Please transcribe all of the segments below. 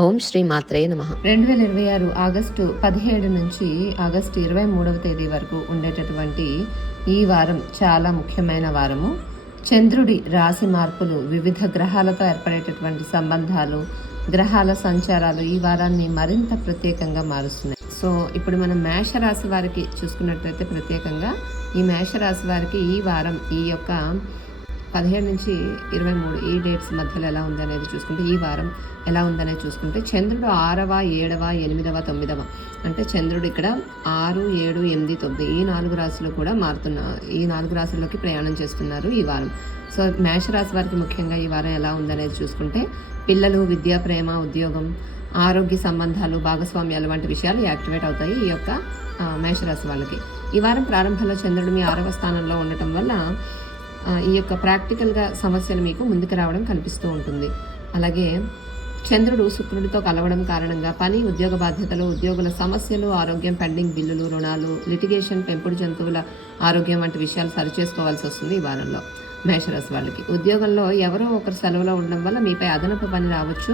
ఓం శ్రీ మాత్రే నమః. 2026 ఆగస్టు 17 నుంచి ఆగస్టు 23వ తేదీ వరకు ఉండేటటువంటి ఈ వారం చాలా ముఖ్యమైన వారము. చంద్రుడి రాశి మార్పులు, వివిధ గ్రహాలతో ఏర్పడేటటువంటి సంబంధాలు, గ్రహాల సంచారాలు ఈ వారాన్ని మరింత ప్రత్యేకంగా మారుస్తున్నాయి. సో ఇప్పుడు మనం మేషరాశి వారికి చూసుకున్నట్లయితే ప్రత్యేకంగా ఈ మేషరాశి వారికి ఈ వారం ఈ యొక్క 17 నుంచి 23 ఈ డేట్స్ మధ్యలో ఎలా ఉంది అనేది చూసుకుంటే, ఈ వారం ఎలా ఉందనేది చూసుకుంటే, చంద్రుడు 6వ, 7వ, 8వ, 9వ అంటే చంద్రుడు ఇక్కడ 6, 7, 8, 9 ఈ 4 రాశులు కూడా ఈ 4 రాశుల్లోకి ప్రయాణం చేస్తున్నారు ఈ వారం. సో మేషరాశి వారికి ముఖ్యంగా ఈ వారం ఎలా ఉందనేది చూసుకుంటే, పిల్లలు, విద్య, ప్రేమ, ఉద్యోగం, ఆరోగ్య సంబంధాలు, భాగస్వామ్యాలు వంటి విషయాలు యాక్టివేట్ అవుతాయి ఈ యొక్క మేషరాశి వాళ్ళకి. ఈ వారం ప్రారంభంలో చంద్రుడు మీ 6వ స్థానంలో ఉండటం వల్ల ఈ యొక్క ప్రాక్టికల్గా సమస్యలు మీకు ముందుకు రావడం కనిపిస్తూ ఉంటుంది. అలాగే చంద్రుడు శుక్రుడితో కలవడం కారణంగా పని, ఉద్యోగ బాధ్యతలు, ఉద్యోగుల సమస్యలు, ఆరోగ్యం, పెండింగ్ బిల్లులు, రుణాలు, లిటిగేషన్, పెంపుడు జంతువుల ఆరోగ్యం వంటి విషయాలు సరిచేసుకోవాల్సి వస్తుంది ఈ వారంలో మేషరాశి వాళ్ళకి. ఉద్యోగంలో ఎవరో ఒకరు సెలవులో ఉండడం వల్ల మీపై అదనపు పని రావచ్చు.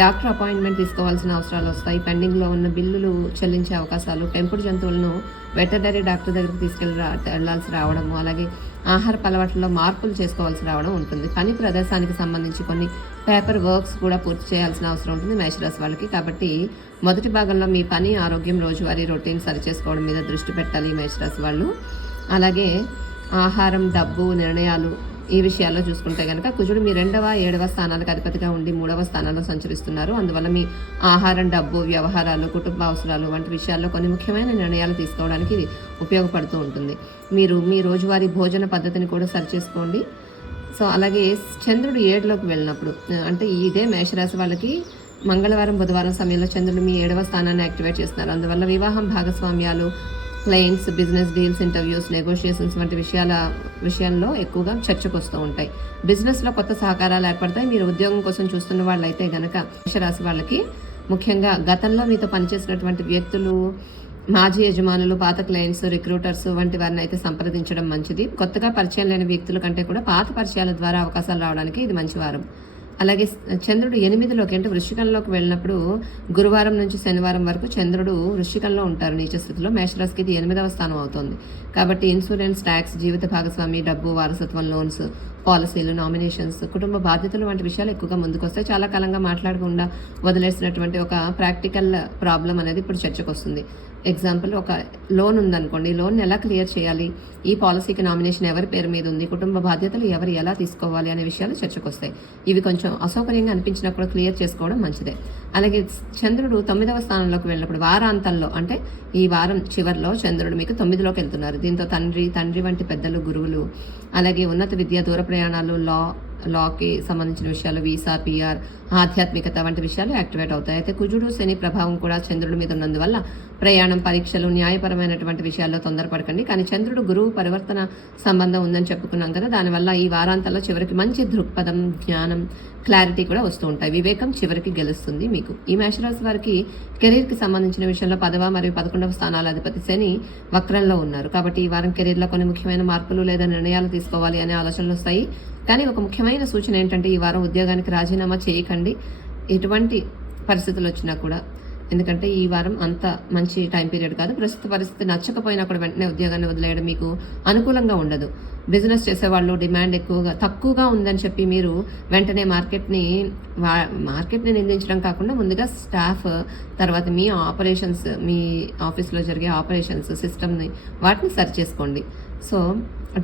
డాక్టర్ అపాయింట్మెంట్ తీసుకోవాల్సిన అవసరాలు వస్తాయి. పెండింగ్లో ఉన్న బిల్లులు చెల్లించే అవకాశాలు, పెంపుడు జంతువులను వెటర్నరీ డాక్టర్ దగ్గరికి వెళ్లాల్సి రావడము, అలాగే ఆహారపు అలవాట్లలో మార్పులు చేసుకోవాల్సి రావడం ఉంటుంది. పని ప్రదేశానికి సంబంధించి కొన్ని పేపర్ వర్క్స్ కూడా పూర్తి చేయాల్సిన అవసరం ఉంటుంది మేషరాశి వాళ్ళకి. కాబట్టి మొదటి భాగంలో మీ పని, ఆరోగ్యం, రోజువారీ రొటీన్ సరిచేసుకోవడం మీద దృష్టి పెట్టాలి మేషరాశి వాళ్ళు. అలాగే ఆహారం, డబ్బు, నిర్ణయాలు ఈ విషయాల్లో చూసుకుంటే కనుక కుజుడు మీ 2వ, 7వ స్థానాలకు అధిపతిగా ఉండి 3వ స్థానాల్లో సంచరిస్తున్నారు. అందువల్ల మీ ఆహారం, డబ్బు, వ్యవహారాలు, కుటుంబ అవసరాలు వంటి విషయాల్లో కొన్ని ముఖ్యమైన నిర్ణయాలు తీసుకోవడానికి ఇది ఉపయోగపడుతూ ఉంటుంది. మీరు మీ రోజువారీ భోజన పద్ధతిని కూడా సరిచేసుకోండి. సో అలాగే చంద్రుడు 7లోకి వెళ్ళినప్పుడు అంటే ఇదే మేషరాశి వాళ్ళకి మంగళవారం, బుధవారం సమయంలో చంద్రుడు మీ 7వ స్థానాన్ని యాక్టివేట్ చేస్తున్నారు. అందువల్ల వివాహం, భాగస్వామ్యాలు, clients, business deals, interviews, negotiations వంటి విషయంలో ఎక్కువగా చర్చకు వస్తూ ఉంటాయి. బిజినెస్లో కొత్త సహకారాలు ఏర్పడతాయి. మీరు ఉద్యోగం కోసం చూస్తున్న వాళ్ళైతే గనక మేషరాశి వాళ్ళకి ముఖ్యంగా గతంలో మీతో పనిచేసినటువంటి వ్యక్తులు, మాజీ యజమానులు, పాత క్లయింట్స్, రిక్రూటర్స్ వంటి వారిని అయితే సంప్రదించడం మంచిది. కొత్తగా పరిచయం లేని వ్యక్తుల కంటే కూడా పాత పరిచయాల ద్వారా అవకాశాలు రావడానికి ఇది మంచి వారం. అలాగే చంద్రుడు 8లోకి అంటే వృశ్చికంలోకి వెళ్ళినప్పుడు గురువారం నుంచి శనివారం వరకు చంద్రుడు వృశ్చికంలో ఉంటారు నీచ స్థితిలో. మేషరాశికి ఇది 8వ స్థానం అవుతుంది. కాబట్టి ఇన్సూరెన్స్, ట్యాక్స్, జీవిత భాగస్వామి, డబ్బు, వారసత్వం, లోన్స్, పాలసీలు, నామినేషన్స్, కుటుంబ బాధ్యతలు వంటి విషయాలు ఎక్కువగా ముందుకు వస్తాయి. చాలా కాలంగా మాట్లాడకుండా వదిలేసినటువంటి ఒక ప్రాక్టికల్ ప్రాబ్లం అనేది ఇప్పుడు చర్చకు వస్తుంది. ఎగ్జాంపుల్, ఒక లోన్ ఉందనుకోండి, లోన్ ఎలా క్లియర్ చేయాలి, ఈ పాలసీకి నామినేషన్ ఎవరి పేరు మీద ఉంది, కుటుంబ బాధ్యతలు ఎవరు ఎలా తీసుకోవాలి అనే విషయాలు చర్చకు వస్తాయి. ఇవి కొంచెం అసౌకర్యంగా అనిపించినా కూడా క్లియర్ చేసుకోవడం మంచిదే. అలాగే చంద్రుడు 9వ స్థానంలోకి వెళ్ళినప్పుడు వారాంతంలో అంటే ఈ వారం చివరిలో చంద్రుడు మీకు 9లోకి వెళ్తున్నారు. దీంతో తండ్రి వంటి పెద్దలు, గురువులు, అలాగే ఉన్నత విద్య, దూర ప్రయాణాలు, లాకి సంబంధించిన విషయాలు, వీసా, PR, ఆధ్యాత్మికత వంటి విషయాలు యాక్టివేట్ అవుతాయి. అయితే కుజుడు, శని ప్రభావం కూడా చంద్రుడి మీద ఉన్నందువల్ల ప్రయాణం, పరీక్షలు, న్యాయపరమైనటువంటి విషయాల్లో తొందరపడకండి. కానీ చంద్రుడు గురువు పరివర్తన సంబంధం ఉందని చెప్పుకున్నాం కదా, దానివల్ల ఈ వారాంతంలో చివరికి మంచి దృక్పథం, జ్ఞానం, క్లారిటీ కూడా వస్తూ ఉంటాయి. వివేకం చివరికి గెలుస్తుంది మీకు. ఈ మేషరాశి వారికి కెరీర్కి సంబంధించిన విషయంలో 10వ మరియు 11వ స్థానాల అధిపతి శని వక్రంలో ఉన్నారు. కాబట్టి ఈ వారం కెరీర్లో కొన్ని ముఖ్యమైన మార్పులు లేదా నిర్ణయాలు తీసుకోవాలి అనే ఆలోచనలు వస్తాయి. కానీ ఒక ముఖ్యమైన సూచన ఏంటంటే ఈ వారం ఉద్యోగానికి రాజీనామా చేయకండి ఎటువంటి పరిస్థితులు వచ్చినా కూడా. ఎందుకంటే ఈ వారం అంత మంచి టైం పీరియడ్ కాదు. ప్రస్తుత పరిస్థితి నచ్చకపోయినా కూడా వెంటనే ఉద్యోగాన్ని వదిలేయడం మీకు అనుకూలంగా ఉండదు. బిజినెస్ చేసేవాళ్ళు డిమాండ్ తక్కువగా ఉందని చెప్పి మీరు వెంటనే మార్కెట్ని నిందించడం కాకుండా ముందుగా స్టాఫ్, తర్వాత మీ ఆపరేషన్స్, మీ ఆఫీస్లో జరిగే ఆపరేషన్స్, సిస్టమ్ని వాటిని సరి చేసుకోండి. సో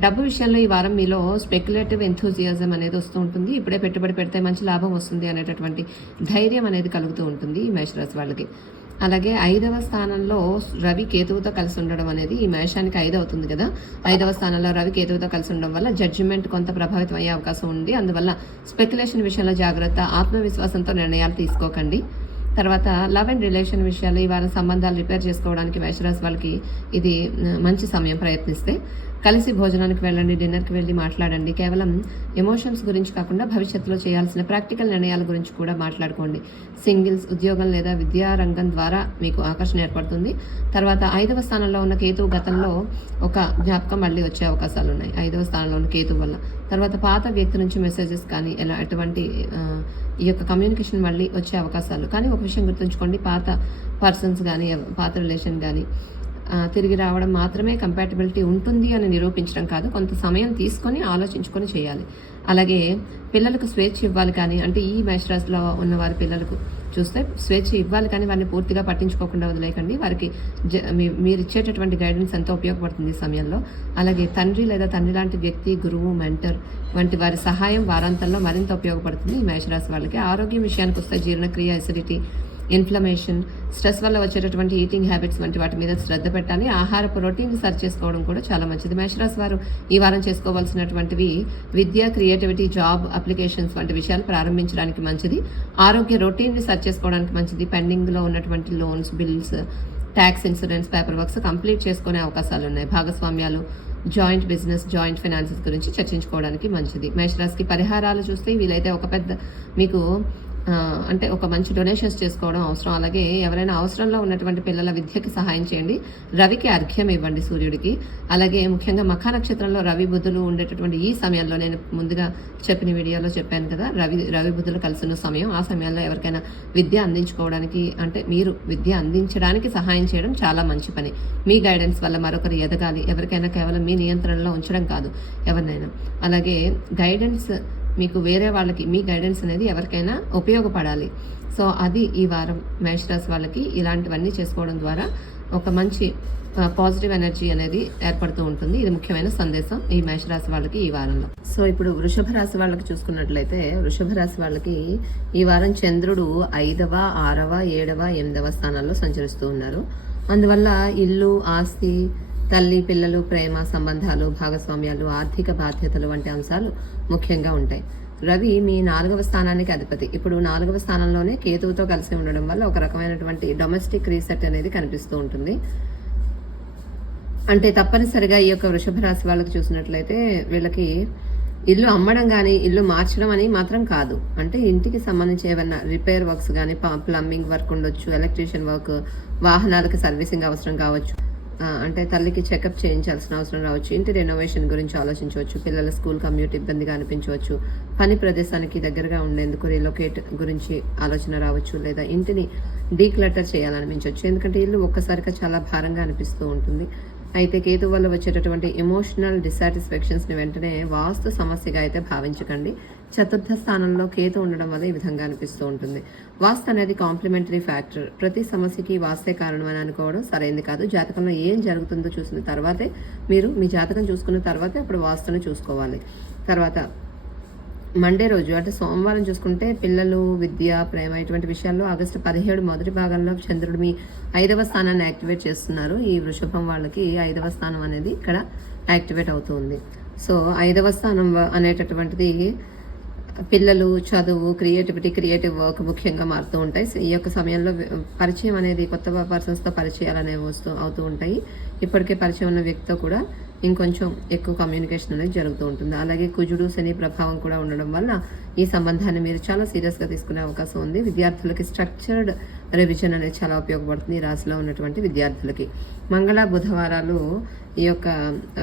డబ్బు విషయంలో ఈ వారం మీలో స్పెక్యులేటివ్ ఎంథూజియాజం అనేది వస్తూ ఉంటుంది. ఇప్పుడే పెట్టుబడి పెడితే మంచి లాభం వస్తుంది అనేటటువంటి ధైర్యం అనేది కలుగుతూ ఉంటుంది ఈ మేషరాశి వాళ్ళకి. అలాగే 5వ స్థానంలో రవి కేతువుతో కలిసి ఉండడం అనేది ఈ మేషానికి 5 అవుతుంది కదా. 5వ స్థానంలో రవి కేతువుతో కలిసి ఉండడం వల్ల జడ్జిమెంట్ కొంత ప్రభావితం అయ్యే అవకాశం ఉంది. అందువల్ల స్పెక్యులేషన్ విషయంలో జాగ్రత్త, ఆత్మవిశ్వాసంతో నిర్ణయాలు తీసుకోకండి. తర్వాత లవ్ అండ్ రిలేషన్ విషయాలు ఈ వారం సంబంధాలు రిపేర్ చేసుకోవడానికి మేషరాశి వాళ్ళకి ఇది మంచి సమయం ప్రయత్నిస్తే. కలిసి భోజనానికి వెళ్ళండి, డిన్నర్కి వెళ్ళి మాట్లాడండి. కేవలం ఎమోషన్స్ గురించి కాకుండా భవిష్యత్తులో చేయాల్సిన ప్రాక్టికల్ నిర్ణయాల గురించి కూడా మాట్లాడుకోండి. సింగిల్స్, ఉద్యోగం లేదా విద్యా రంగం ద్వారా మీకు ఆకర్షణ ఏర్పడుతుంది. తర్వాత 5వ స్థానంలో ఉన్న కేతువు గతంలో ఒక జ్ఞాపకం మళ్ళీ వచ్చే అవకాశాలు ఉన్నాయి 5వ స్థానంలో ఉన్న కేతువు వల్ల. తర్వాత పాత వ్యక్తి నుంచి మెసేజెస్ కానీ ఎటువంటి ఈ యొక్క కమ్యూనికేషన్ మళ్ళీ వచ్చే అవకాశాలు. కానీ ఒక విషయం గుర్తుంచుకోండి, పాత పర్సన్స్ కానీ పాత రిలేషన్ కానీ తిరిగి రావడం మాత్రమే కంపాటబిలిటీ ఉంటుంది అని నిరూపించడం కాదు, కొంత సమయం తీసుకొని ఆలోచించుకొని చేయాలి. అలాగే పిల్లలకు స్వేచ్ఛ ఇవ్వాలి, కానీ అంటే ఈ మేషరాశిలో ఉన్న వారి పిల్లలకు చూస్తే స్వేచ్ఛ ఇవ్వాలి, కానీ వారిని పూర్తిగా పట్టించుకోకుండా వదిలేయకండి. వారికి మీరు ఇచ్చేటటువంటి గైడెన్స్ ఎంతో ఉపయోగపడుతుంది ఈ సమయంలో. అలాగే తండ్రి లేదా తండ్రి లాంటి వ్యక్తి, గురువు, మెంటర్ వంటి వారి సహాయం వారాంతంలో మరింత ఉపయోగపడుతుంది ఈ మేషరాశి వాళ్ళకి. ఆరోగ్యం విషయానికి వస్తే జీర్ణక్రియ, ఎసిడిటీ, ఇన్ఫ్లమేషన్, స్ట్రెస్ వల్ల వచ్చేటటువంటి ఈటింగ్ హ్యాబిట్స్ వంటి వాటి మీద శ్రద్ధ పెట్టాలి. ఆహారపు రొటీన్ని సరి చేసుకోవడం కూడా చాలా మంచిది. మేషరాశి వారు ఈ వారం చేసుకోవాల్సినటువంటివి విద్య, క్రియేటివిటీ, జాబ్ అప్లికేషన్స్ వంటి విషయాలు ప్రారంభించడానికి మంచిది. ఆరోగ్య రొటీన్ని సరి చేసుకోవడానికి మంచిది. పెండింగ్లో ఉన్నటువంటి loans, bills, tax, insurance, paper works complete చేసుకునే అవకాశాలు ఉన్నాయి. భాగస్వామ్యాలు, జాయింట్ బిజినెస్, జాయింట్ ఫైనాన్సెస్ గురించి చర్చించుకోవడానికి మంచిది. మేషరాశికి పరిహారాలు చూస్తే వీలైతే ఒక పెద్ద మీకు అంటే ఒక మంచి డొనేషన్స్ చేసుకోవడం అవసరం. అలాగే ఎవరైనా అవసరంలో ఉన్నటువంటి పిల్లల విద్యకి సహాయం చేయండి. రవికి అర్ఘ్యం ఇవ్వండి, సూర్యుడికి. అలాగే ముఖ్యంగా మఖా నక్షత్రంలో రవి బుధులు ఉండేటటువంటి ఈ సమయంలో, నేను ముందుగా చెప్పిన వీడియోలో చెప్పాను కదా, రవి బుధులు కలిసిన సమయం. ఆ సమయంలో ఎవరికైనా విద్య అందించుకోవడానికి, అంటే మీరు విద్య అందించడానికి సహాయం చేయడం చాలా మంచి పని. మీ గైడెన్స్ వల్ల మరొకరు ఎదగాలి. ఎవరికైనా కేవలం మీ నియంత్రణలో ఉంచడం కాదు, ఎవరినైనా. అలాగే గైడెన్స్ మీకు వేరే వాళ్ళకి మీ గైడెన్స్ అనేది ఎవరికైనా ఉపయోగపడాలి. సో అది ఈ వారం మేషరాశి వాళ్ళకి ఇలాంటివన్నీ చేసుకోవడం ద్వారా ఒక మంచి పాజిటివ్ ఎనర్జీ అనేది ఏర్పడుతూ ఉంటుంది. ఇది ముఖ్యమైన సందేశం ఈ మేషరాశి వాళ్ళకి ఈ వారంలో. సో ఇప్పుడు వృషభ రాశి వాళ్ళకి చూసుకున్నట్లయితే, వృషభ రాశి వాళ్ళకి ఈ వారం చంద్రుడు 5వ, 6వ, 7వ, 8వ స్థానాల్లో సంచరిస్తూ ఉన్నారు. అందువల్ల ఇల్లు, ఆస్తి, తల్లి, పిల్లలు, ప్రేమ సంబంధాలు, భాగస్వామ్యాలు, ఆర్థిక బాధ్యతలు వంటి అంశాలు ముఖ్యంగా ఉంటాయి. రవి మీ 4వ స్థానానికి అధిపతి. ఇప్పుడు 4వ స్థానంలోనే కేతువుతో కలిసి ఉండడం వల్ల ఒక రకమైనటువంటి డొమెస్టిక్ రీసెట్ అనేది కనిపిస్తూ ఉంటుంది. అంటే తప్పనిసరిగా ఈ యొక్క వృషభ రాశి వాళ్ళకి చూసినట్లయితే వీళ్ళకి ఇల్లు అమ్మడం కానీ ఇల్లు మార్చడం అని మాత్రం కాదు. అంటే ఇంటికి సంబంధించి ఏమైనా రిపేర్ వర్క్స్ కానీ, ప్లంబింగ్ వర్క్ ఉండొచ్చు, ఎలక్ట్రీషియన్ వర్క్, వాహనాలకు సర్వీసింగ్ అవసరం కావచ్చు, అంటే తల్లికి చెకప్ చేయించాల్సిన అవసరం రావచ్చు, ఇంటి రెనోవేషన్ గురించి ఆలోచించవచ్చు, పిల్లల స్కూల్ కమ్యూట్ ఇబ్బందిగా అనిపించవచ్చు, పని ప్రదేశానికి దగ్గరగా ఉండేందుకు రిలోకేట్ గురించి ఆలోచన రావచ్చు, లేదా ఇంటిని డీక్లటర్ చేయాలనిపించవచ్చు. ఎందుకంటే ఇల్లు ఒక్కసారిగా చాలా భారంగా అనిపిస్తూ ఉంటుంది. అయితే కేతు వల్ల వచ్చేటటువంటి ఎమోషనల్ డిసాటిస్ఫాక్షన్స్ని వెంటనే వాస్తు సమస్యగా అయితే భావించకండి. చతుర్థ స్థానంలో కేతు ఉండడం వల్ల ఈ విధంగా అనిపిస్తూ ఉంటుంది. వాస్తు అనేది కాంప్లిమెంటరీ ఫ్యాక్టర్. ప్రతి సమస్యకి వాస్తే కారణం అని అనుకోవడం సరైనది కాదు. జాతకంలో ఏం జరుగుతుందో చూసిన తర్వాతే మీరు మీ జాతకం చూసుకున్న తర్వాతే అప్పుడు వాస్తుని చూసుకోవాలి. తర్వాత మండే రోజు అంటే సోమవారం చూసుకుంటే పిల్లలు, విద్య, ప్రేమ ఇటువంటి విషయాల్లో ఆగస్టు 17 మొదటి భాగంలో చంద్రుడు మీ 5వ స్థానాన్ని యాక్టివేట్ చేస్తున్నారు. ఈ వృషభం వాళ్ళకి 5వ స్థానం అనేది ఇక్కడ యాక్టివేట్ అవుతుంది. సో 5వ స్థానం అనేటటువంటిది పిల్లలు, చదువు, క్రియేటివ్ వర్క్ ముఖ్యంగా మారుతూ ఉంటాయి. ఈ యొక్క సమయంలో పరిచయం అనేది కొత్త పర్సన్స్తో పరిచయాలు అనేవి అవుతూ ఉంటాయి. ఇప్పటికే పరిచయం ఉన్న వ్యక్తితో కూడా ఇంకొంచెం ఎక్కువ కమ్యూనికేషన్ అనేది జరుగుతూ ఉంటుంది. అలాగే కుజుడు, శని ప్రభావం కూడా ఉండడం వల్ల ఈ సంబంధాన్ని మీరు చాలా సీరియస్గా తీసుకునే అవకాశం ఉంది. విద్యార్థులకి స్ట్రక్చర్డ్ రివిజన్ అనేది చాలా ఉపయోగపడుతుంది ఈ రాశిలో ఉన్నటువంటి విద్యార్థులకి. మంగళ, బుధవారాలు ఈ యొక్క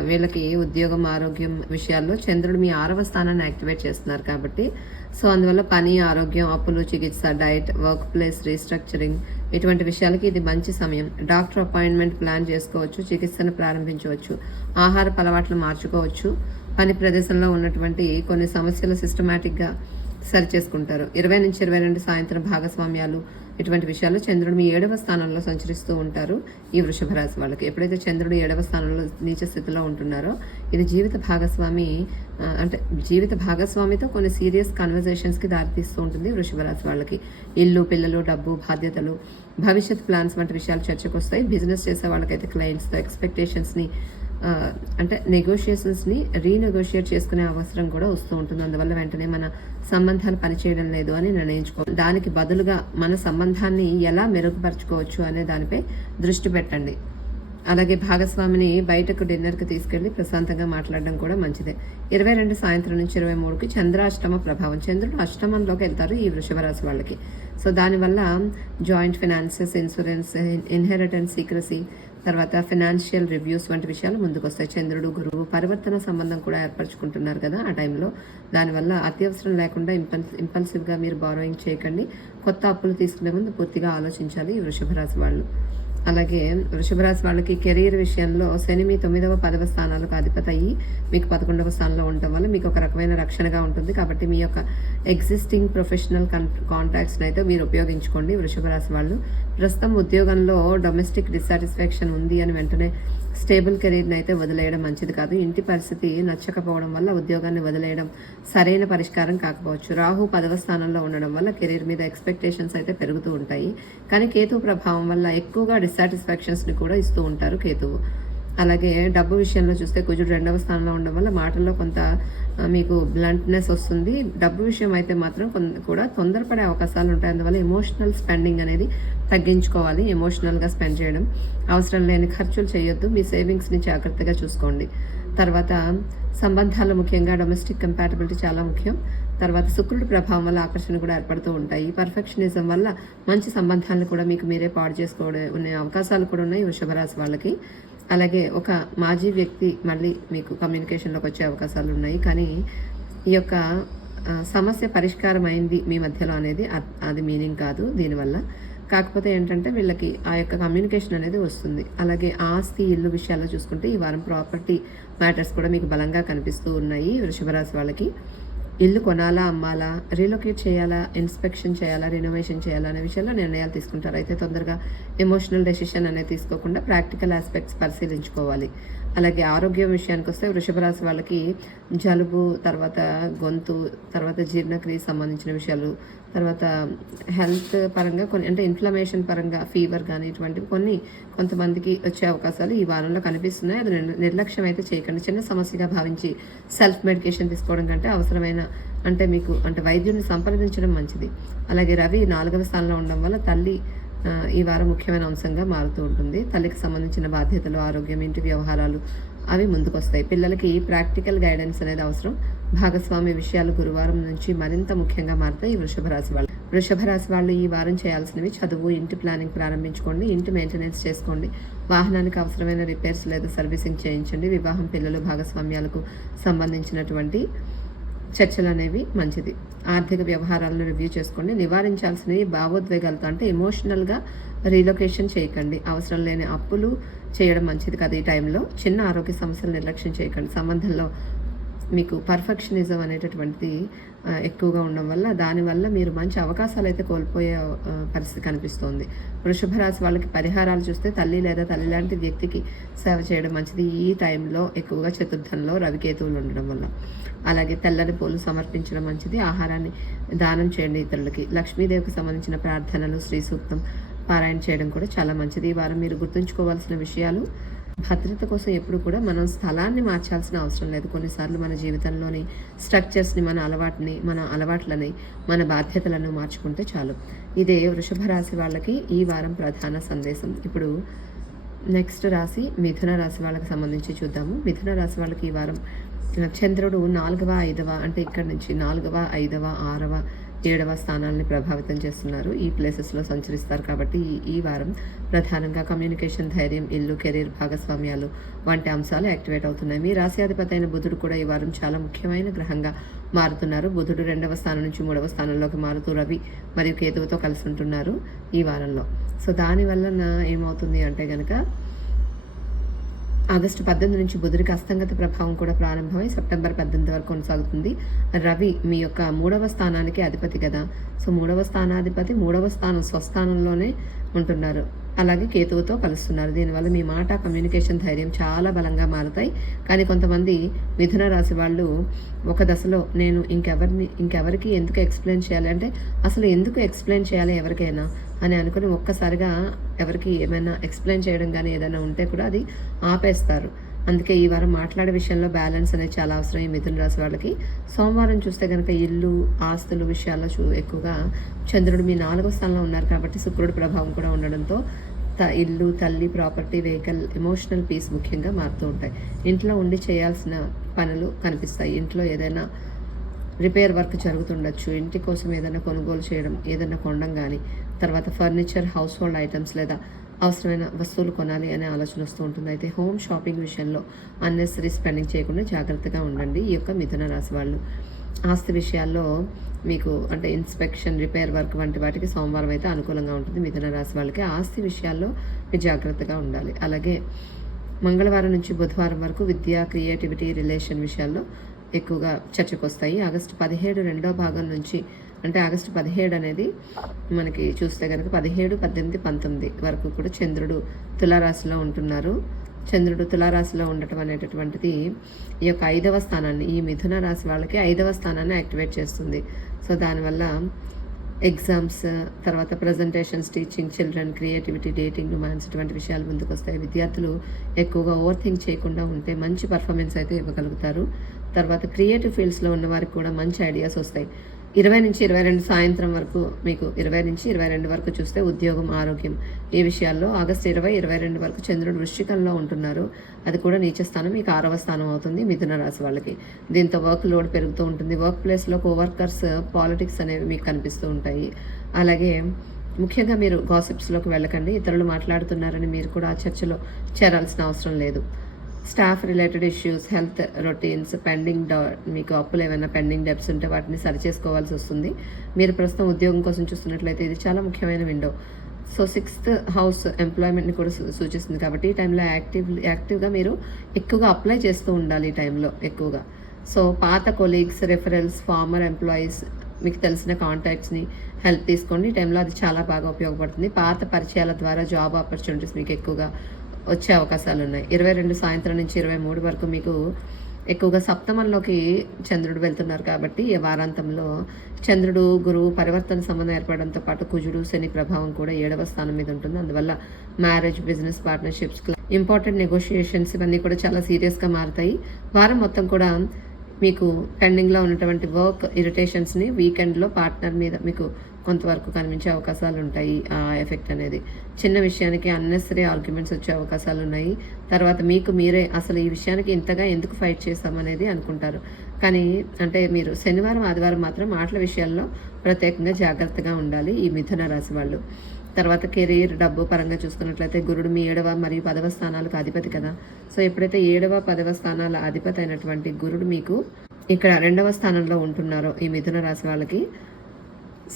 వీళ్ళకి ఉద్యోగం, ఆరోగ్యం విషయాల్లో చంద్రుడు మీ 6వ స్థానాన్ని యాక్టివేట్ చేస్తున్నారు కాబట్టి, సో అందువల్ల పని, ఆరోగ్యం, అప్పులు, చికిత్స, డైట్, వర్క్ ప్లేస్ రీస్ట్రక్చరింగ్ ఇటువంటి విషయాలకి ఇది మంచి సమయం. డాక్టర్ అపాయింట్మెంట్ ప్లాన్ చేసుకోవచ్చు, చికిత్సను ప్రారంభించవచ్చు, ఆహారపు అలవాట్లు మార్చుకోవచ్చు, పని ప్రదేశంలో ఉన్నటువంటి కొన్ని సమస్యలు సిస్టమేటిక్గా సరి చేసుకుంటారు. 20 నుంచి 22 సాయంత్రం భాగస్వామ్యాలు ఇటువంటి విషయాల్లో చంద్రుడు మీ 7వ స్థానంలో సంచరిస్తూ ఉంటారు ఈ వృషభ రాశి వాళ్ళకి. ఎప్పుడైతే చంద్రుడు 7వ స్థానంలో నీచ స్థితిలో ఉంటున్నారో ఇది జీవిత భాగస్వామితో కొన్ని సీరియస్ కన్వర్జేషన్స్కి దారితీస్తూ ఉంటుంది వృషభ రాశి వాళ్ళకి. ఇల్లు, పిల్లలు, డబ్బు, బాధ్యతలు, భవిష్యత్ ప్లాన్స్ వంటి విషయాలు చర్చకు వస్తాయి. బిజినెస్ చేసే వాళ్ళకైతే క్లయింట్స్తో ఎక్స్పెక్టేషన్స్ని అంటే నెగోషియేషన్స్ని రీనెగోషియేట్ చేసుకునే అవసరం కూడా వస్తూ ఉంటుంది. అందువల్ల వెంటనే మన సంబంధాలు పనిచేయడం లేదు అని నిర్ణయించుకోవాలి. దానికి బదులుగా మన సంబంధాన్ని ఎలా మెరుగుపరచుకోవచ్చు అనే దానిపై దృష్టి పెట్టండి. అలాగే భాగస్వామిని బయటకు డిన్నర్కి తీసుకెళ్ళి ప్రశాంతంగా మాట్లాడడం కూడా మంచిదే. 22 సాయంత్రం నుంచి 23కి చంద్రాష్టమ ప్రభావం. చంద్రుడు అష్టమంలోకి వెళ్తారు ఈ వృషభ రాశి వాళ్ళకి. సో దానివల్ల joint finances, insurance, inheritance, secrecy, తర్వాత ఫినాన్షియల్ రివ్యూస్ వంటి విషయాలు ముందుకు వస్తాయి. చంద్రుడు గురువు పరివర్తన సంబంధం కూడా ఏర్పరచుకుంటున్నారు కదా ఆ టైంలో. దానివల్ల అత్యవసరం లేకుండా ఇంపల్సివ్గా మీరు బారోయింగ్ చేయకండి. కొత్త అప్పులు తీసుకునే ముందు పూర్తిగా ఆలోచించాలి ఈ వృషభ రాశి వాళ్ళు. అలాగే వృషభ రాశి వాళ్ళకి కెరీర్ విషయంలో శని మీ 9వ 10వ స్థానాలకు అధిపతి అయ్యి మీకు 11వ స్థానంలో ఉండటం వల్ల మీకు ఒక రకమైన రక్షణగా ఉంటుంది. కాబట్టి మీ యొక్క ఎగ్జిస్టింగ్ ప్రొఫెషనల్ కాంట్రాక్ట్స్ని అయితే మీరు ఉపయోగించుకోండి వృషభ రాశి వాళ్ళు. ప్రస్తుతం ఉద్యోగంలో డొమెస్టిక్ డిస్సాటిస్ఫాక్షన్ ఉంది అని వెంటనే స్టేబుల్ కెరీర్ని అయితే వదిలేయడం మంచిది కాదు. ఇంటి పరిస్థితి నచ్చకపోవడం వల్ల ఉద్యోగాన్ని వదిలేయడం సరైన పరిష్కారం కాకపోవచ్చు. రాహు 10వ స్థానంలో ఉండడం వల్ల కెరీర్ మీద ఎక్స్పెక్టేషన్స్ అయితే పెరుగుతూ ఉంటాయి. కానీ కేతువు ప్రభావం వల్ల ఎక్కువగా డిస్సాటిస్ఫాక్షన్స్ని కూడా ఇస్తూ ఉంటారు కేతువు. అలాగే డబ్బు విషయంలో చూస్తే కుజుడు 2వ స్థానంలో ఉండడం వల్ల మాటల్లో కొంత మీకు బ్లంట్నెస్ వస్తుంది. డబ్బు విషయం అయితే మాత్రం కూడా తొందరపడే అవకాశాలు ఉంటాయి. అందువల్ల ఎమోషనల్ స్పెండింగ్ అనేది తగ్గించుకోవాలి. ఎమోషనల్గా స్పెండ్ చేయడం, అవసరం లేని ఖర్చులు చేయొద్దు. మీ సేవింగ్స్ని జాగ్రత్తగా చూసుకోండి. తర్వాత సంబంధాలు, ముఖ్యంగా డొమెస్టిక్ కంపాటబిలిటీ చాలా ముఖ్యం. తర్వాత శుక్రుడి ప్రభావం వల్ల ఆకర్షణ కూడా ఏర్పడుతూ ఉంటాయి. పర్ఫెక్షనిజం వల్ల మంచి సంబంధాలను కూడా మీకు మీరే పాడు చేసుకోవడం ఉన్న అవకాశాలు కూడా ఉన్నాయి వృషభ రాశి వాళ్ళకి. అలాగే ఒక మాజీ వ్యక్తి మళ్ళీ మీకు కమ్యూనికేషన్లోకి వచ్చే అవకాశాలు ఉన్నాయి. కానీ ఈ యొక్క సమస్య పరిష్కారం అయింది మీ మధ్యలో అనేది అది మీనింగ్ కాదు దీనివల్ల. కాకపోతే ఏంటంటే వీళ్ళకి ఆ యొక్క కమ్యూనికేషన్ అనేది వస్తుంది. అలాగే ఆస్తి, ఇల్లు విషయాల్లో చూసుకుంటే ఈ వారం ప్రాపర్టీ మ్యాటర్స్ కూడా మీకు బలంగా కనిపిస్తూ ఉన్నాయి వృషభ రాశి వాళ్ళకి. ఇల్లు కొనాలా, అమ్మాలా, రీలొకేట్ చేయాలా, ఇన్స్పెక్షన్ చేయాలా, రినోవేషన్ చేయాలా అనే విషయంలో నిర్ణయాలు తీసుకుంటారు. అయితే తొందరగా ఎమోషనల్ డెసిషన్ అనేది తీసుకోకుండా ప్రాక్టికల్ ఆస్పెక్ట్స్ పరిశీలించుకోవాలి. అలాగే ఆరోగ్యం విషయానికి వస్తే వృషభ రాశి వాళ్ళకి జలుబు, తర్వాత గొంతు, తర్వాత జీర్ణక్రియ సంబంధించిన విషయాలు, తర్వాత హెల్త్ పరంగా కొన్ని అంటే ఇన్ఫ్లమేషన్ పరంగా ఫీవర్ కానీ ఇటువంటివి కొంతమందికి వచ్చే అవకాశాలు ఈ వారంలో కనిపిస్తున్నాయి. అది నిర్లక్ష్యం అయితే చేయకండి. చిన్న సమస్యగా భావించి సెల్ఫ్ మెడికేషన్ తీసుకోవడం కంటే అవసరమైన మీకు వైద్యుని సంప్రదించడం మంచిది. అలాగే రవి 4వ స్థానంలో ఉండడం వల్ల తల్లి ఈ వారం ముఖ్యమైన అంశంగా మారుతూ ఉంటుంది. తల్లికి సంబంధించిన బాధ్యతలు, ఆరోగ్యం, ఇంటి వ్యవహారాలు అవి ముందుకు వస్తాయి. పిల్లలకి ప్రాక్టికల్ గైడెన్స్ అనేది అవసరం. భాగస్వామి విషయాలు గురువారం నుంచి మరింత ముఖ్యంగా మారుతాయి ఈ వృషభ రాశి వాళ్ళు. వృషభ రాశి వాళ్ళు ఈ వారం చేయాల్సినవి చదువు, ఇంటి ప్లానింగ్ ప్రారంభించుకోండి, ఇంటి మెయింటెనెన్స్ చేసుకోండి, వాహనానికి అవసరమైన రిపేర్స్ లేదా సర్వీసింగ్ చేయించండి. వివాహం, పిల్లలు, భాగస్వామ్యాలకు సంబంధించినటువంటి చర్చలు అనేవి మంచిది. ఆర్థిక వ్యవహారాలను రివ్యూ చేసుకోండి. నివారించాల్సినవి భావోద్వేగాలతో అంటే ఎమోషనల్గా రీలొకేషన్ చేయకండి. అవసరం లేని అప్పులు చేయడం మంచిది కదా ఈ టైంలో. చిన్న ఆరోగ్య సమస్యలు నిర్లక్ష్యం చేయకండి. సంబంధంలో మీకు పర్ఫెక్షనిజం అనేటటువంటిది ఎక్కువగా ఉండడం వల్ల దానివల్ల మీరు మంచి అవకాశాలు అయితే కోల్పోయే పరిస్థితి కనిపిస్తోంది. వృషభ రాశి వాళ్ళకి పరిహారాలు చూస్తే తల్లి లేదా తల్లి లాంటి వ్యక్తికి సేవ చేయడం మంచిది ఈ టైంలో, ఎక్కువగా చతుర్థంలో రవికేతువులు ఉండడం వల్ల. అలాగే తెల్లని పూలు సమర్పించడం మంచిది. ఆహారాన్ని దానం చేయండి ఇతరులకి. లక్ష్మీదేవికి సంబంధించిన ప్రార్థనలు, శ్రీ సూక్తం పారాయణ చేయడం కూడా చాలా మంచిది. ఈ వారం మీరు గుర్తుంచుకోవాల్సిన విషయాలు: భద్రత కోసం ఎప్పుడు కూడా మనం స్థలాన్ని మార్చాల్సిన అవసరం లేదు. కొన్నిసార్లు మన జీవితంలోని స్ట్రక్చర్స్ని, మన అలవాట్లని, మన బాధ్యతలను మార్చుకుంటే చాలు. ఇదే వృషభ రాశి వాళ్ళకి ఈ వారం ప్రధాన సందేశం. ఇప్పుడు నెక్స్ట్ రాశి మిథున రాశి వాళ్ళకి సంబంధించి చూద్దాము. మిథున రాశి వాళ్ళకి ఈ వారం చంద్రుడు 4వ, 5వ అంటే ఇక్కడ నుంచి 4వ, 5వ, 6వ, 7వ స్థానాలని ప్రభావితం చేస్తున్నారు. ఈ ప్లేసెస్లో సంచరిస్తారు. కాబట్టి ఈ వారం ప్రధానంగా కమ్యూనికేషన్, ధైర్యం, ఇల్లు, కెరీర్, భాగస్వామ్యాలు వంటి అంశాలు యాక్టివేట్ అవుతున్నాయి. మీ రాశ్యాధిపతి అయిన బుధుడు కూడా ఈ వారం చాలా ముఖ్యమైన గ్రహంగా మారుతున్నారు. బుధుడు 2వ స్థానం నుంచి 3వ స్థానంలోకి మారుతూ రవి మరియు కేతువుతో కలిసి ఉంటున్నారు ఈ వారంలో. సో దానివల్ల ఏమవుతుంది అంటే కనుక ఆగస్టు 18 నుంచి బుధుడికి అస్తంగత ప్రభావం కూడా ప్రారంభమై సెప్టెంబర్ 18 వరకు కొనసాగుతుంది. రవి మీ యొక్క 3వ స్థానానికి అధిపతి కదా. సో 3వ స్థానాధిపతి 3వ స్థానం స్వస్థానంలోనే ఉంటున్నారు. అలాగే కేతువుతో కలుస్తున్నారు. దీనివల్ల మీ మాట, కమ్యూనికేషన్, ధైర్యం చాలా బలంగా మారుతాయి. కానీ కొంతమంది మిథున రాశి వాళ్ళు ఒక దశలో నేను ఇంకెవరికి ఎందుకు ఎక్స్ప్లెయిన్ చేయాలి అంటే అసలు ఎందుకు ఎక్స్ప్లెయిన్ చేయాలి ఎవరికైనా అని అనుకుని ఒక్కసారిగా ఎవరికి ఏమైనా ఎక్స్ప్లెయిన్ చేయడం కానీ ఏదైనా ఉంటే కూడా అది ఆపేస్తారు. అందుకే ఈ వారం మాట్లాడే విషయంలో బ్యాలెన్స్ అనేది చాలా అవసరం ఈ మిథున రాశి వాళ్ళకి. సోమవారం చూస్తే కనుక ఇల్లు, ఆస్తులు విషయాల్లో ఎక్కువగా చంద్రుడు మీ 4వ స్థానంలో ఉన్నారు కాబట్టి శుక్రుడి ప్రభావం కూడా ఉండడంతో ఇల్లు, తల్లి, ప్రాపర్టీ, వెహికల్, ఎమోషనల్ పీస్ ముఖ్యంగా మారుతూ ఉంటాయి. ఇంట్లో ఉండి చేయాల్సిన పనులు కనిపిస్తాయి. ఇంట్లో ఏదైనా రిపేర్ వర్క్ జరుగుతుండొచ్చు, ఇంటి కోసం ఏదైనా కొనుగోలు చేయడం, ఏదైనా కొనడం కానీ, తర్వాత ఫర్నిచర్, హౌస్ హోల్డ్ ఐటమ్స్ లేదా అవసరమైన వస్తువులు కొనాలి అనే ఆలోచన వస్తూ ఉంటుంది. అయితే హోమ్ షాపింగ్ విషయంలో అన్నెసరీ స్పెండింగ్ చేయకుండా జాగ్రత్తగా ఉండండి ఈ యొక్క మిథున రాశి వాళ్ళు. ఆస్తి విషయాల్లో మీకు అంటే ఇన్స్పెక్షన్, రిపేర్ వర్క్ వంటి వాటికి సోమవారం అయితే అనుకూలంగా ఉంటుంది. మిథున రాశి వాళ్ళకి ఆస్తి విషయాల్లో మీరు జాగ్రత్తగా ఉండాలి. అలాగే మంగళవారం నుంచి బుధవారం వరకు విద్య, క్రియేటివిటీ, రిలేషన్ విషయాల్లో ఎక్కువగా చర్చకు వస్తాయి. ఆగస్టు 17 రెండో భాగం నుంచి అంటే ఆగస్టు 17 అనేది మనకి చూస్తే కనుక 17, 18, 19 వరకు కూడా చంద్రుడు తులారాశిలో ఉంటున్నారు. చంద్రుడు తులారాశిలో ఉండటం అనేటటువంటిది ఈ యొక్క 5వ స్థానాన్ని, ఈ మిథున రాశి వాళ్ళకి 5వ స్థానాన్ని యాక్టివేట్ చేస్తుంది. సో దానివల్ల ఎగ్జామ్స్, తర్వాత presentations, teaching, children, creativity, dating, romance ఇటువంటి విషయాలు ముందుకు వస్తాయి. విద్యార్థులు ఎక్కువగా ఓవర్ థింక్ చేయకుండా ఉంటే మంచి పర్ఫార్మెన్స్ అయితే ఇవ్వగలుగుతారు. తర్వాత క్రియేటివ్ ఫీల్డ్స్లో ఉన్న వారికి కూడా మంచి ఐడియాస్ వస్తాయి. 20 నుంచి 22 సాయంత్రం వరకు మీకు 20 నుంచి 22 వరకు చూస్తే ఉద్యోగం, ఆరోగ్యం ఈ విషయాల్లో ఆగస్టు 20, 22 వరకు చంద్రుడు వృశ్చికంలో ఉంటున్నారు. అది కూడా నీచ స్థానం, మీకు 6వ స్థానం అవుతుంది మిథున రాశి వాళ్ళకి. దీంతో వర్క్ లోడ్ పెరుగుతూ ఉంటుంది. వర్క్ ప్లేస్లో కోవర్కర్స్, పాలిటిక్స్ అనేవి మీకు కనిపిస్తూ ఉంటాయి. అలాగే ముఖ్యంగా మీరు గాసిప్స్లోకి వెళ్ళకండి. ఇతరులు మాట్లాడుతున్నారని మీరు కూడా ఆ చర్చలో చేరాల్సిన అవసరం లేదు. Staff related issues, health routines, మీకు అప్పులు ఏమైనా పెండింగ్ డెబ్ట్స్ ఉంటే వాటిని సరిచేసుకోవాల్సి వస్తుంది. మీరు ప్రస్తుతం ఉద్యోగం కోసం చూస్తున్నట్లయితే ఇది చాలా ముఖ్యమైన విండో. సో 6th హౌస్ ఎంప్లాయ్మెంట్ని కూడా సూచిస్తుంది కాబట్టి ఈ టైంలో యాక్టివ్గా మీరు ఎక్కువగా అప్లై చేస్తూ ఉండాలి ఈ టైంలో ఎక్కువగా. సో పాత కొలీగ్స్, రెఫరల్స్, ఫార్మర్ ఎంప్లాయీస్, మీకు తెలిసిన కాంటాక్ట్స్ని హెల్ప్ తీసుకోండి. ఈ టైంలో అది చాలా బాగా ఉపయోగపడుతుంది. పాత పరిచయాల ద్వారా జాబ్ ఆపర్చునిటీస్ మీకు ఎక్కువగా వచ్చే అవకాశాలు ఉన్నాయి. 22 సాయంత్రం నుంచి 23 వరకు మీకు ఎక్కువగా సప్తమంలోకి చంద్రుడు వెళ్తున్నారు కాబట్టి ఈ వారాంతంలో చంద్రుడు, గురువు పరివర్తన సంబంధం ఏర్పడడంతో పాటు కుజుడు, శని ప్రభావం కూడా 7వ స్థానం మీద ఉంటుంది. అందువల్ల marriage, business partnerships, important negotiations ఇవన్నీ కూడా చాలా సీరియస్గా మారుతాయి. వారం మొత్తం కూడా మీకు పెండింగ్లో ఉన్నటువంటి వర్క్ ఇరిటేషన్స్ని వీకెండ్లో పార్ట్నర్ మీద మీకు కొంతవరకు కనిపించే అవకాశాలు ఉంటాయి. ఆ ఎఫెక్ట్ అనేది చిన్న విషయానికి అన్నెసరీ ఆర్గ్యుమెంట్స్ వచ్చే అవకాశాలు ఉన్నాయి. తర్వాత మీకు మీరే అసలు ఈ విషయానికి ఇంతగా ఎందుకు ఫైట్ చేస్తామనేది అనుకుంటారు. కానీ అంటే మీరు శనివారం, ఆదివారం మాత్రం మాటల విషయాల్లో ప్రత్యేకంగా జాగ్రత్తగా ఉండాలి ఈ మిథున రాశి వాళ్ళు. తర్వాత కెరీర్, డబ్బు పరంగా చూసుకున్నట్లయితే గురుడు మీ 7వ మరియు 10వ స్థానాలకు అధిపతి కదా. సో ఎప్పుడైతే 7వ, 10వ స్థానాల అధిపతి అయినటువంటి గురుడు మీకు ఇక్కడ 2వ స్థానంలో ఉంటున్నారో ఈ మిథున రాశి వాళ్ళకి,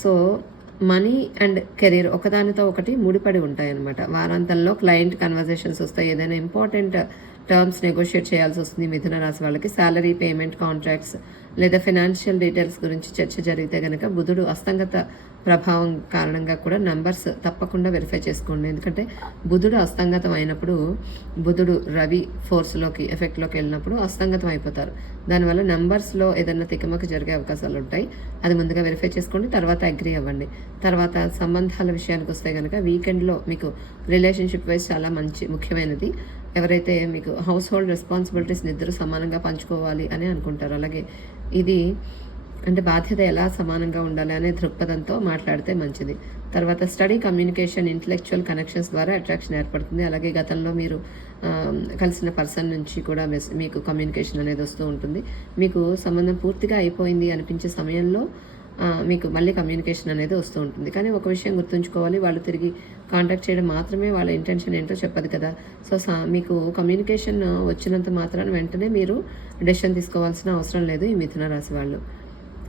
సో మనీ అండ్ కెరీర్ ఒకదానితో ఒకటి ముడిపడి ఉంటాయి అన్నమాట. వారాంతంలో క్లయింట్ కన్వర్జేషన్స్ వస్తాయి. ఏదైనా ఇంపార్టెంట్ టర్మ్స్ నెగోషియేట్ చేయాల్సి వస్తుంది మిథున రాశి వాళ్ళకి. శాలరీ, పేమెంట్, కాంట్రాక్ట్స్ లేదా ఫైనాన్షియల్ డీటెయిల్స్ గురించి చర్చ జరిగితే కనుక బుధుడు అస్తంగత ప్రభావం కారణంగా కూడా నంబర్స్ తప్పకుండా వెరిఫై చేసుకోండి. ఎందుకంటే బుధుడు అస్తంగతం అయినప్పుడు, బుధుడు రవి ఫోర్స్లోకి ఎఫెక్ట్లోకి వెళ్ళినప్పుడు అస్తంగతం అయిపోతారు. దానివల్ల నెంబర్స్లో ఏదైనా తికమక జరిగే అవకాశాలు ఉంటాయి. అది ముందుగా వెరిఫై చేసుకోండి, తర్వాత అగ్రీ అవ్వండి. తర్వాత సంబంధాల విషయానికి వస్తే కనుక వీకెండ్లో మీకు రిలేషన్షిప్ వైజ్ చాలా ముఖ్యమైనది. ఎవరైతే మీకు హౌస్ హోల్డ్ రెస్పాన్సిబిలిటీస్ని ఇద్దరు సమానంగా పంచుకోవాలి అని అనుకుంటారు, అలాగే ఇది అంటే బాధ్యత ఎలా సమానంగా ఉండాలి అనే దృక్పథంతో మాట్లాడితే మంచిది. తర్వాత స్టడీ, కమ్యూనికేషన్, ఇంటలెక్చువల్ కనెక్షన్స్ ద్వారా అట్రాక్షన్ ఏర్పడుతుంది. అలాగే గతంలో మీరు కలిసిన పర్సన్ నుంచి కూడా మీకు కమ్యూనికేషన్ అనేది వస్తూ ఉంటుంది. మీకు సంబంధం పూర్తిగా అయిపోయింది అనిపించే సమయంలో మీకు మళ్ళీ కమ్యూనికేషన్ అనేది వస్తూ ఉంటుంది. కానీ ఒక విషయం గుర్తుంచుకోవాలి, వాళ్ళు తిరిగి కాంటాక్ట్ చేయడం మాత్రమే వాళ్ళ ఇంటెన్షన్ ఏంటో చెప్పదు కదా. సో మీకు కమ్యూనికేషన్ వచ్చినంత మాత్రాన వెంటనే మీరు డెసిషన్ తీసుకోవాల్సిన అవసరం లేదు ఈ మిథున రాశి వాళ్ళు.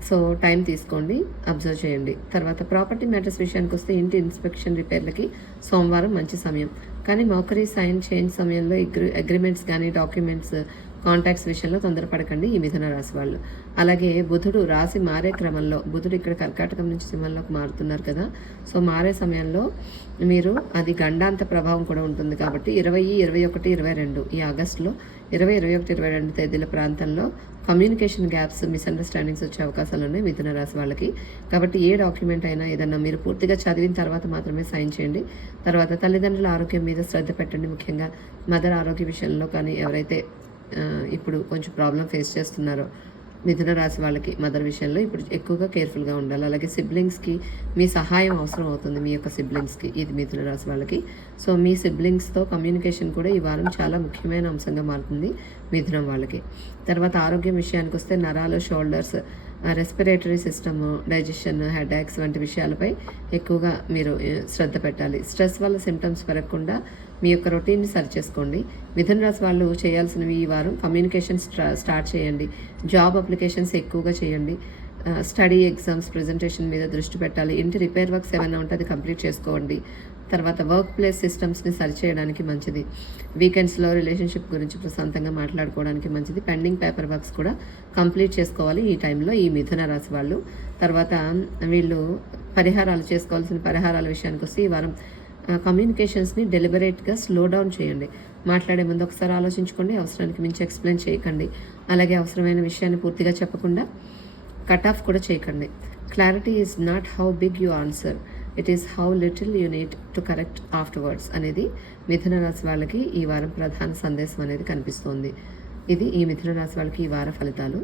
సో టైం తీసుకోండి, అబ్జర్వ్ చేయండి. తర్వాత ప్రాపర్టీ మ్యాటర్స్ విషయానికి వస్తే ఇంటి ఇన్స్పెక్షన్, రిపేర్లకి సోమవారం మంచి సమయం. కానీ మోకరీ, సైన్, చేంజ్ సమయంలో అగ్రిమెంట్స్ కానీ డాక్యుమెంట్స్, కాంటాక్ట్స్ విషయంలో తొందరపడకండి ఈ మిథున రాశి వాళ్ళు. అలాగే బుధుడు రాశి మారే క్రమంలో, బుధుడు ఇక్కడ కర్కాటకం నుంచి సింహంలోకి మారుతున్నారు కదా. సో మారే సమయంలో మీరు అది గండాంత ప్రభావం కూడా ఉంటుంది కాబట్టి 20, 21, 22 ఈ ఆగస్టులో 20, 21, 22 తేదీల ప్రాంతంలో కమ్యూనికేషన్ గ్యాప్స్, మిస్అండర్స్టాండింగ్స్ వచ్చే అవకాశాలు ఉన్నాయి మిథున రాశి వాళ్ళకి. కాబట్టి ఏ డాక్యుమెంట్ అయినా ఏదన్నా మీరు పూర్తిగా చదివిన తర్వాత మాత్రమే సైన్ చేయండి. తర్వాత తల్లిదండ్రుల ఆరోగ్యం మీద శ్రద్ధ పెట్టండి, ముఖ్యంగా మదర్ ఆరోగ్య విషయంలో. కానీ ఎవరైతే ఇప్పుడు కొంచెం ప్రాబ్లం ఫేస్ చేస్తున్నారో మిథున రాశి వాళ్ళకి మదర్ విషయంలో ఇప్పుడు ఎక్కువగా కేర్ఫుల్గా ఉండాలి. అలాగే సిబ్లింగ్స్కి మీ సహాయం అవసరం అవుతుంది, మీ యొక్క సిబ్లింగ్స్కి. ఇది మిథున రాశి వాళ్ళకి. సో మీ సిబ్లింగ్స్తో కమ్యూనికేషన్ కూడా ఈ వారం చాలా ముఖ్యమైన అంశంగా మారుతుంది మిథునం వాళ్ళకి. తర్వాత ఆరోగ్యం విషయానికి వస్తే నరాలు, shoulders, respiratory system, digestion, headaches వంటి విషయాలపై ఎక్కువగా మీరు శ్రద్ధ పెట్టాలి. స్ట్రెస్ వల్ల సిమ్టమ్స్ పెరగకుండా మీ యొక్క రొటీన్ని సరి చేసుకోండి. మిథున రాశి వాళ్ళు చేయాల్సినవి ఈ వారం కమ్యూనికేషన్ స్టార్ట్ చేయండి. జాబ్ అప్లికేషన్స్ ఎక్కువగా చేయండి. స్టడీ, ఎగ్జామ్స్, ప్రజెంటేషన్ మీద దృష్టి పెట్టాలి. ఇంటి రిపేర్ వర్క్స్ ఏమైనా ఉంటే అది కంప్లీట్ చేసుకోండి. తర్వాత వర్క్ ప్లేస్ సిస్టమ్స్ని సరిచేయడానికి మంచిది. వీకెండ్స్లో రిలేషన్షిప్ గురించి ప్రశాంతంగా మాట్లాడుకోవడానికి మంచిది. పెండింగ్ పేపర్ వర్క్స్ కూడా కంప్లీట్ చేసుకోవాలి ఈ టైంలో ఈ మిథున రాశి వాళ్ళు. తర్వాత వీళ్ళు పరిహారాలు చేసుకోవాల్సిన పరిహారాల విషయానికి వస్తే ఈ వారం కమ్యూనికేషన్స్ని డెలిబరేట్గా స్లో డౌన్ చేయండి. మాట్లాడే ముందు ఒకసారి ఆలోచించుకోండి. అవసరానికి మించి ఎక్స్ప్లెయిన్ చేయకండి. అలాగే అవసరమైన విషయాన్ని పూర్తిగా చెప్పకుండా కట్ ఆఫ్ కూడా చేయకండి. Clarity is not how big you answer, it is how little you need to correct afterwards అనేది మిథున రాశి వాళ్ళకి ఈ వారం ప్రధాన సందేశం అనేది కనిపిస్తోంది. ఇది ఈ మిథున రాశి వాళ్ళకి ఈ వార ఫలితాలు.